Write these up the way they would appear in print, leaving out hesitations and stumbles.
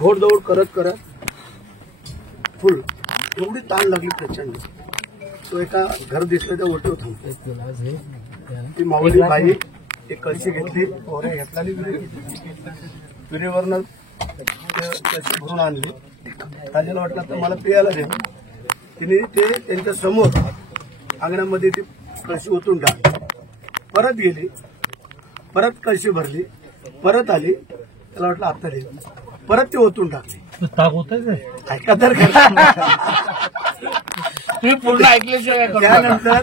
घोडदौड करत करत फुल एवढी ताण लागली प्रचंड. तो एका घर दिसलं त्या ओटीवर थांबतो. ती माऊली बाई एक कळशी घेतली, पोरे घेतला, विहिरीवरनं कळशी भरून आणली. राजाला वाटलं तर मला पियाला दे. तिने ते त्यांच्या समोर अंगणामध्ये ती कळशी ओतून टाकली. परत गेली, परत कळशी भरली, परत आली. त्याला वाटलं आता दे, परत ती ओतून टाकली. ताक होत ऐका तर तुम्ही पूर्ण ऐकल्याशिवाय त्यानंतर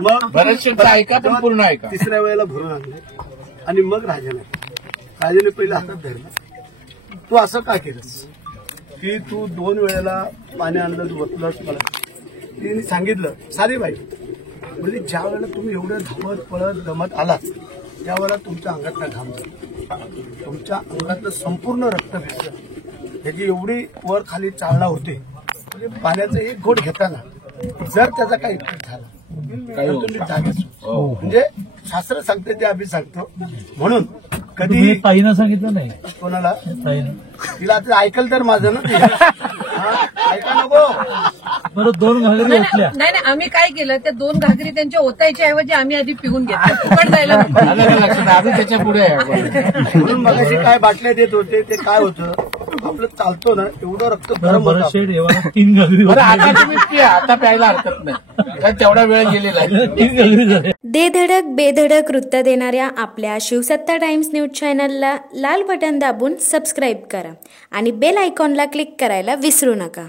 मग बरेचसे ऐका पण पूर्ण ऐका. तिसऱ्या वेळेला भरून आणले आणि मग राजाने पहिला हातात धरला. तू असं का केलंस की तू 2 वेळेला पाणी आणलं, तू ओतलंस मला. तिने सांगितलं सारी बाई म्हणजे ज्या वेळेला तुम्ही एवढं धावत पळत दमत आलात त्यावेळेला तुमच्या अंगातला घाम झाला, तुमच्या अंगातलं संपूर्ण रक्त भिजलं. त्याची एवढी वर खाली चालना होते म्हणजे पाण्याचा एक घोट घेताना जर त्याचा काही इफेक्ट झाला तर तुम्ही जागेच. म्हणजे शास्त्र सांगते ते आम्ही सांगतो. म्हणून कधी ताईनं सांगितलं नाही कोणाला ताईनं. तिला आता ऐकल तर माझं ना ते. ऐका नको. बरं 2 घागरी ओतल्या. नाही आम्ही काय केलं, त्या 2 घागरी त्यांच्या ओतायच्या ऐवजी आम्ही आधी पिऊन घेतलं. फुकट जायला लक्षात आधी त्याच्या पुढे म्हणून मगाशी काय बाटल्या देत होते ते काय होतं, आपलं चालतो ना एवढं रक्त गरम बरं होतं. शेड एवढा 3 घागरी बरं ओतल्या. आता तुम्ही पिया, आता प्यायला हरकत नाही, कारण तेवढा वेळ गेलेला आहे. 3 घागरी झाल्या. दे धडक बेधडक वृत्त देणाऱ्या आपल्या शिवसत्ता टाइम्स न्यूज चॅनलला लाल बटन दाबून सबस्क्राईब करा आणि बेल आयकॉनला क्लिक करायला विसरू नका.